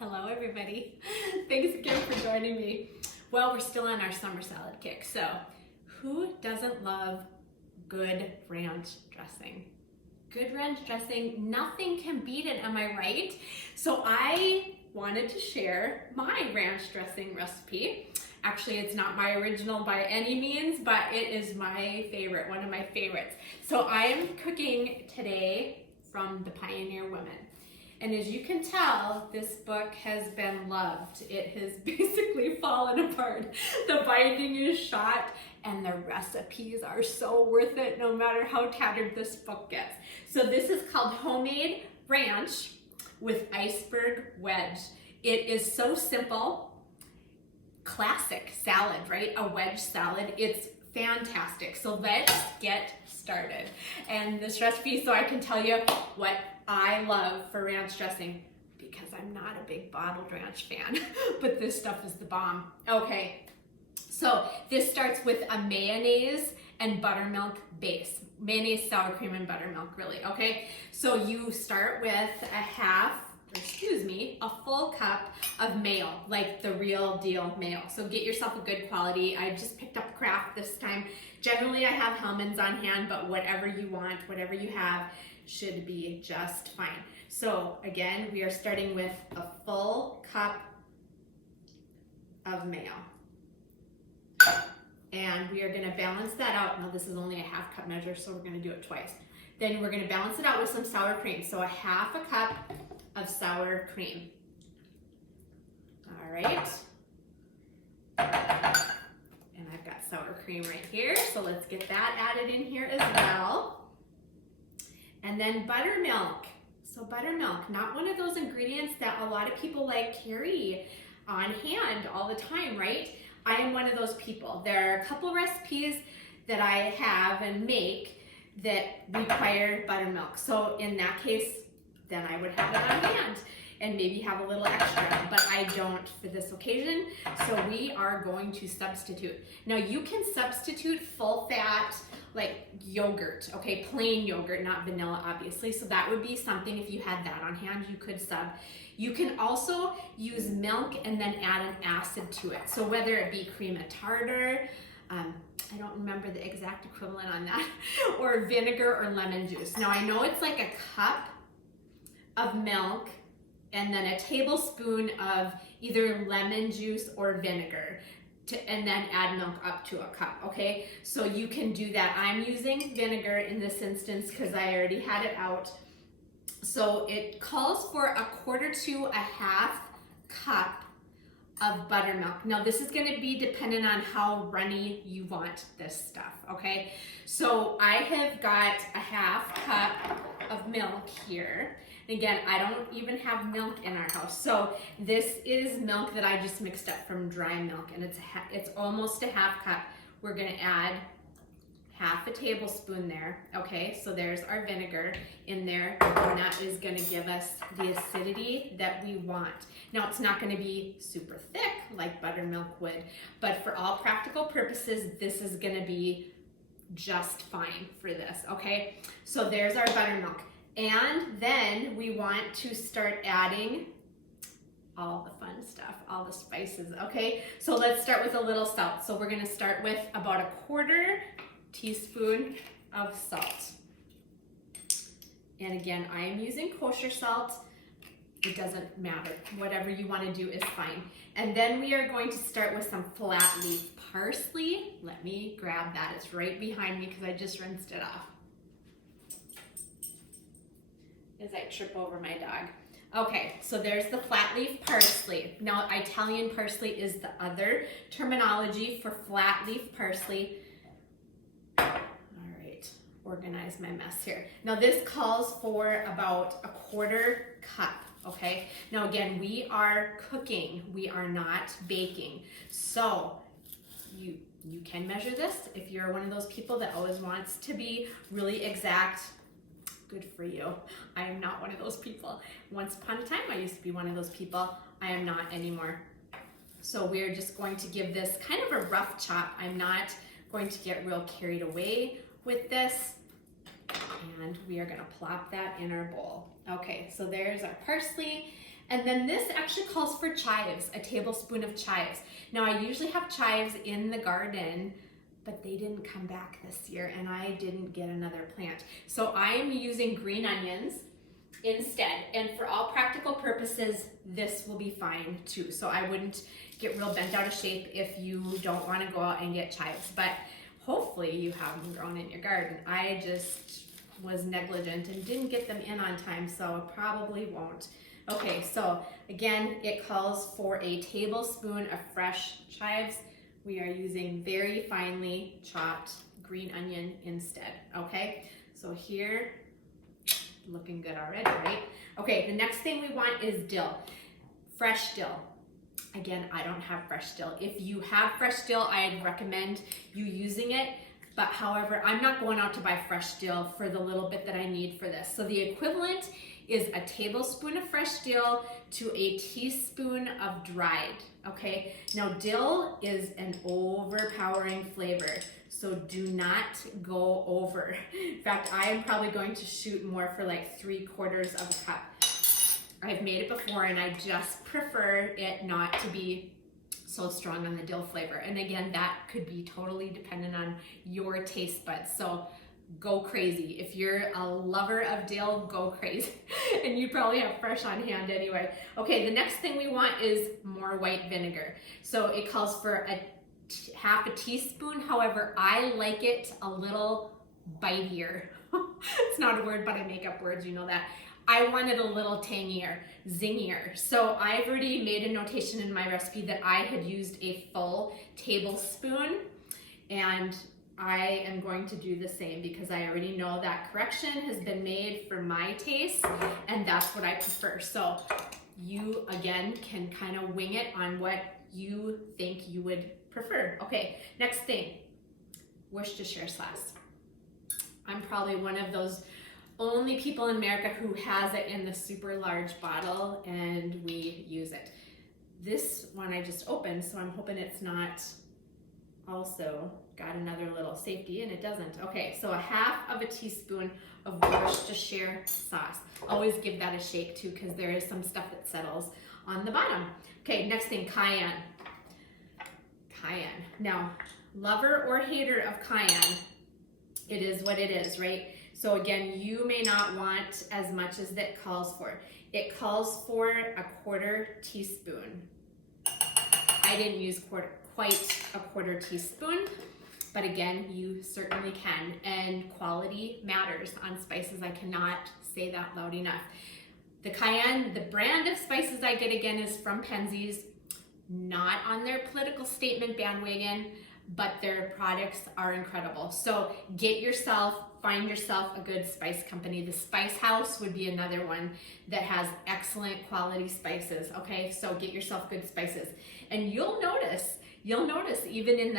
Hello everybody. Thanks again for joining me. Well, we're still on our summer salad kick, so who doesn't love good ranch dressing? Good ranch dressing, nothing can beat it, am I right? So I wanted to share my ranch dressing recipe. Actually, it's not my original by any means, but it is my favorite, one of my favorites. So I am cooking today from the Pioneer Women. And as you can tell, this book has been loved. It has basically fallen apart. The binding is shot and the recipes are so worth it no matter how tattered this book gets. So this is called Homemade Ranch with Iceberg Wedge. It is so simple. Classic salad, right? A wedge salad. It's fantastic. So let's get started. And this recipe, so I can tell you what I love for ranch dressing, because I'm not a big bottled ranch fan, but this stuff is the bomb. Okay, so this starts with a mayonnaise and buttermilk base. Mayonnaise, sour cream, and buttermilk, really, okay? So you start with a full cup of mayo, like the real deal mayo. So get yourself a good quality. I just picked up Kraft this time. Generally I have Hellmann's on hand, but whatever you want, whatever you have, should be just fine. So again, we are starting with a full cup of mayo. And we are gonna balance that out. Now this is only a half cup measure, so we're gonna do it twice. Then we're gonna balance it out with some sour cream. So a half a cup of sour cream. All right. And I've got sour cream right here, so let's get that added in here as well. And then buttermilk. So buttermilk, not one of those ingredients that a lot of people like carry on hand all the time, right? I am one of those people. There are a couple recipes that I have and make that require buttermilk. So in that case, then I would have it on hand and maybe have a little extra, but I don't for this occasion. So we are going to substitute. Now you can substitute full fat, like yogurt, okay, plain yogurt, not vanilla obviously. So that would be something, if you had that on hand, you could sub. You can also use milk and then add an acid to it. So whether it be cream of tartar, I don't remember the exact equivalent on that, or vinegar or lemon juice. Now I know it's like a cup of milk and then a tablespoon of either lemon juice or vinegar, and then add milk up to a cup, okay? So you can do that. I'm using vinegar in this instance because I already had it out. So it calls for a quarter to a half cup of buttermilk. Now this is gonna be dependent on how runny you want this stuff, okay? So I have got a half cup of milk here. And again, I don't even have milk in our house. So this is milk that I just mixed up from dry milk, and it's almost a half cup. We're gonna add half a tablespoon there, okay? So there's our vinegar in there, and that is gonna give us the acidity that we want. Now it's not gonna be super thick like buttermilk would, but for all practical purposes, this is gonna be just fine for this, okay? So there's our buttermilk. And then we want to start adding all the fun stuff, all the spices, okay? So let's start with a little salt. So we're gonna start with about a quarter teaspoon of salt. And again, I am using kosher salt. It doesn't matter. Whatever you wanna do is fine. And then we are going to start with some flat leaf parsley. Let me grab that. It's right behind me because I just rinsed it off as I trip over my dog. Okay, so there's the flat leaf parsley. Now, Italian parsley is the other terminology for flat leaf parsley. All right, organize my mess here. Now this calls for about a quarter cup, okay? Now again, we are cooking, we are not baking. So you can measure this if you're one of those people that always wants to be really exact. Good for you. I am not one of those people. Once upon a time, I used to be one of those people. I am not anymore. So we're just going to give this kind of a rough chop. I'm not going to get real carried away with this. And we are gonna plop that in our bowl. Okay, so there's our parsley. And then this actually calls for chives, a tablespoon of chives. Now I usually have chives in the garden, but they didn't come back this year and I didn't get another plant. So I'm using green onions instead. And for all practical purposes, this will be fine too. So I wouldn't get real bent out of shape if you don't want to go out and get chives, but hopefully you have them grown in your garden. I just was negligent and didn't get them in on time, so probably won't. Okay, so again, it calls for a tablespoon of fresh chives. We are using very finely chopped green onion instead, okay? So here, looking good already, right? Okay, the next thing we want is dill, fresh dill. Again, I don't have fresh dill. If you have fresh dill, I'd recommend you using it. But however, I'm not going out to buy fresh dill for the little bit that I need for this. So the equivalent is a tablespoon of fresh dill to a teaspoon of dried, okay? Now dill is an overpowering flavor, so do not go over. In fact, I am probably going to shoot more for like 3/4 of a cup. I've made it before and I just prefer it not to be so strong on the dill flavor. And again, that could be totally dependent on your taste buds. So go crazy. If you're a lover of dill, go crazy. And you probably have fresh on hand anyway. Okay, the next thing we want is more white vinegar. So it calls for half a teaspoon. However, I like it a little bitier. It's not a word, but I make up words, you know that. I want it a little tangier, zingier. So I've already made a notation in my recipe that I had used a full tablespoon, and I am going to do the same because I already know that correction has been made for my taste, and that's what I prefer. So you, again, can kind of wing it on what you think you would prefer. Okay, next thing, Worcestershire sauce. I'm probably one of those only people in America who has it in the super large bottle, and we use it. This one I just opened, so I'm hoping it's not also got another little safety, and it doesn't. Okay, so a half of a teaspoon of Worcestershire sauce. Always give that a shake too, because there is some stuff that settles on the bottom. Okay, next thing, cayenne. Cayenne. Now, lover or hater of cayenne, it is what it is, right? So again, you may not want as much as that calls for. It calls for a 1/4 teaspoon. I didn't use quite a 1/4 teaspoon, but again, you certainly can. And quality matters on spices. I cannot say that loud enough. The cayenne, the brand of spices I get again is from Penzeys, not on their political statement bandwagon, but their products are incredible. So find yourself a good spice company. The Spice House would be another one that has excellent quality spices, okay? So get yourself good spices. And you'll notice even in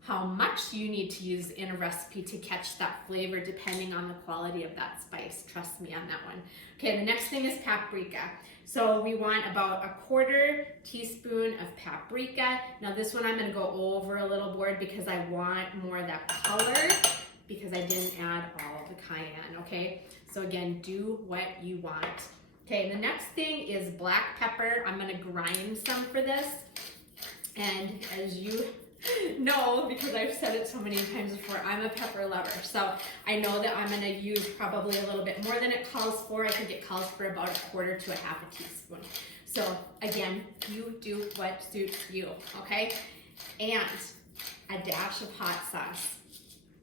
how much you need to use in a recipe to catch that flavor depending on the quality of that spice. Trust me on that one. Okay, the next thing is paprika. So we want about a 1/4 teaspoon of paprika. Now this one I'm gonna go over a little board because I want more of that color, because I didn't add all of the cayenne, okay? So again, do what you want. Okay, the next thing is black pepper. I'm gonna grind some for this. And as you know, because I've said it so many times before, I'm a pepper lover. So I know that I'm gonna use probably a little bit more than it calls for. I think it calls for about a 1/4 to a half a teaspoon. So again, you do what suits you, okay? And a dash of hot sauce.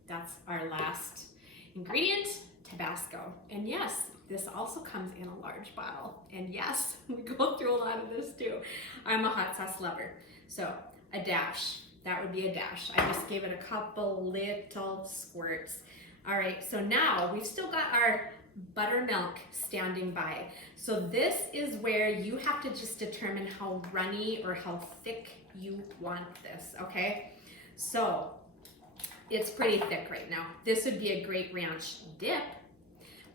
That's our last ingredient, Tabasco. And yes, this also comes in a large bottle. And yes, we go through a lot of this too. I'm a hot sauce lover. So a dash, that would be a dash. I just gave it a couple little squirts. All right, so now we've still got our buttermilk standing by. So this is where you have to just determine how runny or how thick you want this, okay? So it's pretty thick right now. This would be a great ranch dip,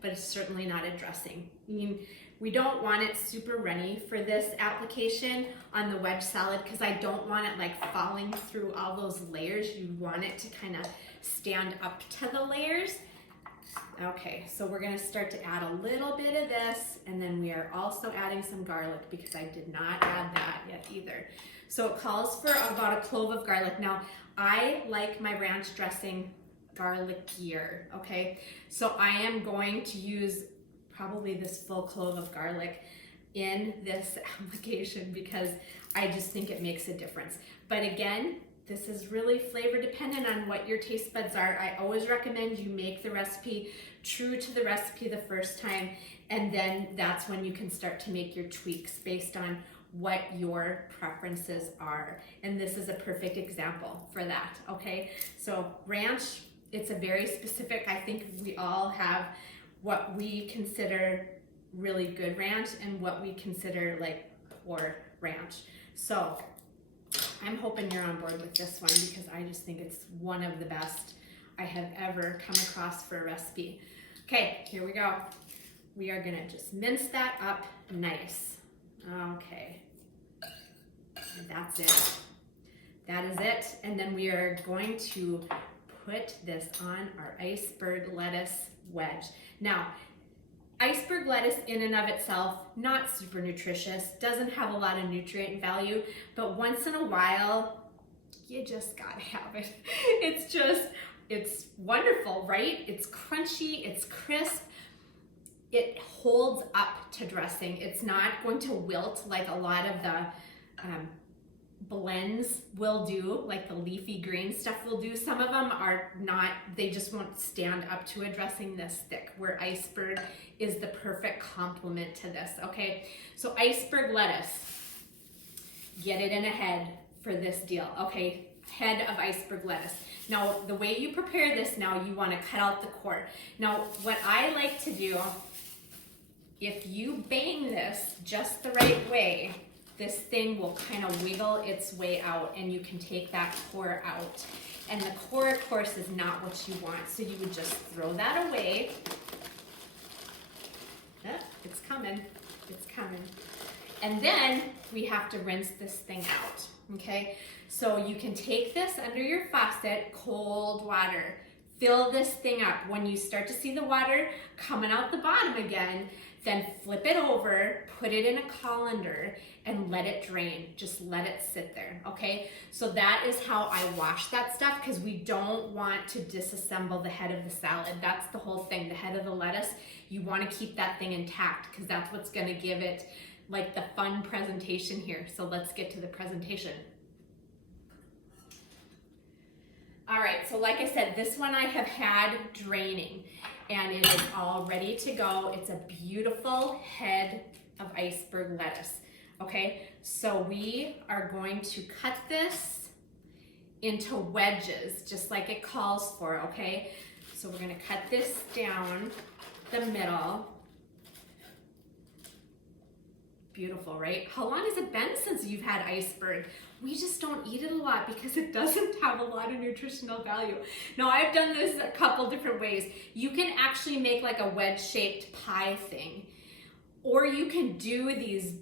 but it's certainly not a dressing. I mean, we don't want it super runny for this application on the wedge salad because I don't want it like falling through all those layers. You want it to kind of stand up to the layers. Okay, so we're gonna start to add a little bit of this, and then we are also adding some garlic because I did not add that yet either. So it calls for about a clove of garlic. Now, I like my ranch dressing garlicier, okay? So I am going to use probably this full clove of garlic in this application because I just think it makes a difference. But again, this is really flavor dependent on what your taste buds are. I always recommend you make the recipe true to the recipe the first time, and then that's when you can start to make your tweaks based on what your preferences are. And this is a perfect example for that, okay? So ranch, it's a very specific, I think we all have what we consider really good ranch and what we consider like poor ranch. So I'm hoping you're on board with this one because I just think it's one of the best I have ever come across for a recipe. Okay, here we go. We are gonna just mince that up nice. Okay, and that's it. That is it. And then we are going to put this on our iceberg lettuce wedge. Now, iceberg lettuce in and of itself, not super nutritious, doesn't have a lot of nutrient value, but once in a while, you just gotta have it. It's wonderful, right? It's crunchy, it's crisp, it holds up to dressing. It's not going to wilt like a lot of the blends will do, like the leafy green stuff will do. Some of them are not, they just won't stand up to a dressing this thick, where iceberg is the perfect complement to this, okay? So iceberg lettuce, get it in a head for this deal, okay? Head of iceberg lettuce. Now, the way you prepare this now, you wanna cut out the core. Now, what I like to do, if you bang this just the right way, this thing will kind of wiggle its way out and you can take that core out. And the core, of course, is not what you want. So you would just throw that away. Oh, it's coming, it's coming. And then we have to rinse this thing out, okay? So you can take this under your faucet, cold water, fill this thing up. When you start to see the water coming out the bottom again, then flip it over, put it in a colander, and let it drain. Just let it sit there, okay? So that is how I wash that stuff, because we don't want to disassemble the head of the salad. That's the whole thing, the head of the lettuce. You want to keep that thing intact, because that's what's gonna give it like the fun presentation here. So let's get to the presentation. All right, so like I said, this one I have had draining and it is all ready to go. It's a beautiful head of iceberg lettuce, okay? So we are going to cut this into wedges, just like it calls for, okay? So we're gonna cut this down the middle. Beautiful, right? How long has it been since you've had iceberg? We just don't eat it a lot because it doesn't have a lot of nutritional value. Now, I've done this a couple different ways. You can actually make like a wedge-shaped pie thing, or you can do these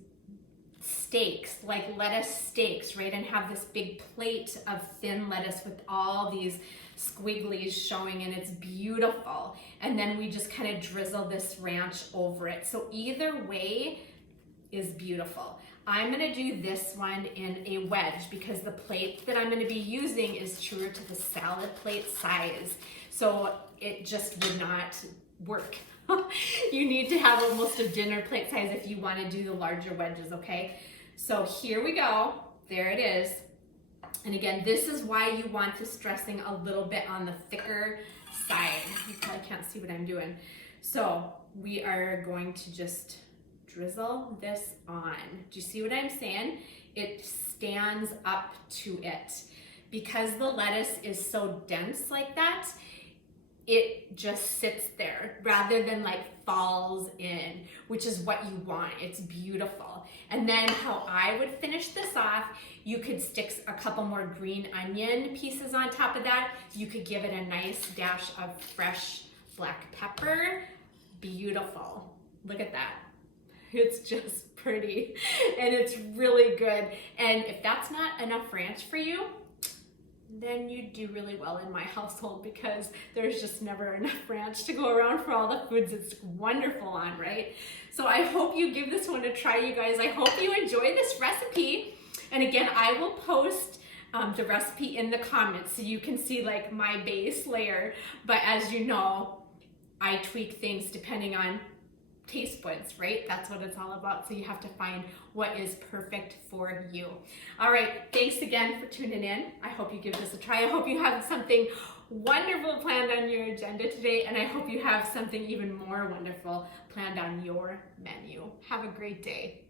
steaks, like lettuce steaks, right? And have this big plate of thin lettuce with all these squigglies showing, and it's beautiful. And then we just kind of drizzle this ranch over it. So either way is beautiful. I'm gonna do this one in a wedge because the plate that I'm gonna be using is truer to the salad plate size. So it just would not work. You need to have almost a dinner plate size if you wanna do the larger wedges, okay? So here we go, there it is. And again, this is why you want this dressing a little bit on the thicker side. You probably can't see what I'm doing. So we are going to just drizzle this on. Do you see what I'm saying? It stands up to it. Because the lettuce is so dense like that, it just sits there rather than like falls in, which is what you want. It's beautiful. And then how I would finish this off, you could stick a couple more green onion pieces on top of that. You could give it a nice dash of fresh black pepper. Beautiful. Look at that. It's just pretty and it's really good. And if that's not enough ranch for you, then you do really well in my household, because there's just never enough ranch to go around for all the foods it's wonderful on, right? So I hope you give this one a try, you guys. I hope you enjoy this recipe. And again, I will post the recipe in the comments so you can see like my base layer. But as you know, I tweak things depending on taste buds, right? That's what it's all about. So you have to find what is perfect for you. All right, thanks again for tuning in. I hope you give this a try. I hope you have something wonderful planned on your agenda today, and I hope you have something even more wonderful planned on your menu. Have a great day.